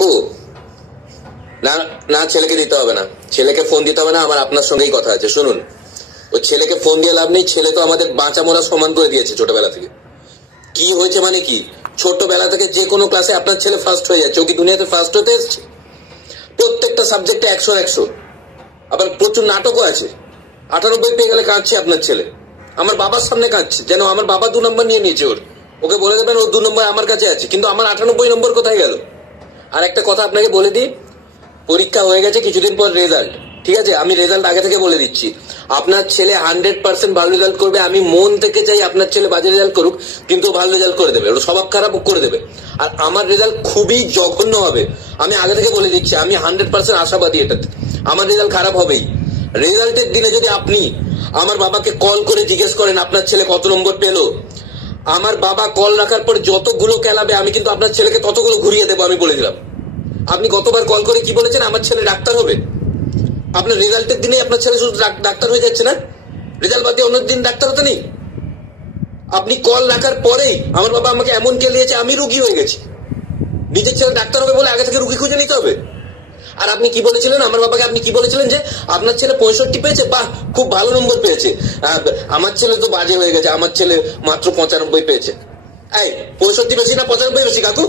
কাকু না না, ছেলেকে দিতে হবে না, ছেলেকে ফোন দিতে হবে না, আমার আপনার সঙ্গেই কথা আছে। শুনুন, ওই ছেলেকে ফোন দিয়ে লাভ নেই, ছেলে তো আমাদের বাঁচা মরা সমান করে দিয়েছে ছোটবেলা থেকে। কি হয়েছে মানে কি, ছোটবেলা থেকে যে কোনো ক্লাসে আপনার ছেলে ফার্স্ট হয়ে যাচ্ছে। ও কি দুনিয়াতে ফার্স্ট হতে এসছে? প্রত্যেকটা সাবজেক্টে 100-100, আবার প্রচুর নাটকও আছে। 98 পেয়ে গেলে কাঁদছে আপনার ছেলে, আমার বাবার সামনে কাঁদছে, যেন আমার বাবা 2 নম্বর নিয়ে নিয়েছে ওর। ওকে বলে দেবেন ওর 2 নম্বর আমার কাছে আছে, কিন্তু আমার 98 নম্বর কোথায় গেল? আর একটা কথা আপনাকে বলে দিই, পরীক্ষা হয়ে গেছে, কিছুদিন পর রেজাল্ট, ঠিক আছে? আমি রেজাল্ট আগে থেকে বলে দিচ্ছি, আপনার ছেলে 100% ভালো রেজাল্ট করবে। আমি মন থেকে চাই আপনার ছেলে বাজে রেজাল্ট করুক, কিন্তু ভালো রেজাল্ট করে দেবে, ওর স্বভাব খারাপ করে দেবে। আর আমার রেজাল্ট খুবই জঘন্য হবে, আমি আগে থেকে বলে দিচ্ছি, আমি 100% আশাবাদী এটাতে, আমার রেজাল্ট খারাপ হবেই। রেজাল্টের দিনে যদি আপনি আমার বাবাকে কল করে জিজ্ঞেস করেন আপনার ছেলে কত নম্বর পেলো, আমার বাবা কল রাখার পর যতগুলো কেলাবে, আমি কিন্তু আপনার ছেলেকে ততগুলো ঘুরিয়ে দেবো, আমি বলে দিলাম। আপনি গতবার কল করে কি বলেছেন? আমার ছেলে ডাক্তার হবে। আপনার রেজাল্টের দিনে আপনার ছেলে শুধু ডাক্তার হয়ে যাচ্ছে না, রেজাল্ট বাদ দিয়ে অন্য দিন ডাক্তার হতে নেই। আপনি কল রাখার পরেই আমার বাবা আমাকে এমন কেলিয়েছে, আমি রুগী হয়ে গেছি। নিজের ছেলে ডাক্তার হবে বলে আগে থেকে রুগী খুঁজে নিতে হবে। আর আপনি কি বলেছিলেন আমার বাবাকে? আপনি কি বলেছিলেন যে আপনার ছেলে 65 পেয়েছে, বাহ খুব ভালো নম্বর পেয়েছে। আমার ছেলে তো বাজে হয়ে গেছে, আমার ছেলে মাত্র 95 পেয়েছে। এই 65 বেশি না 95 বেশি কাকু?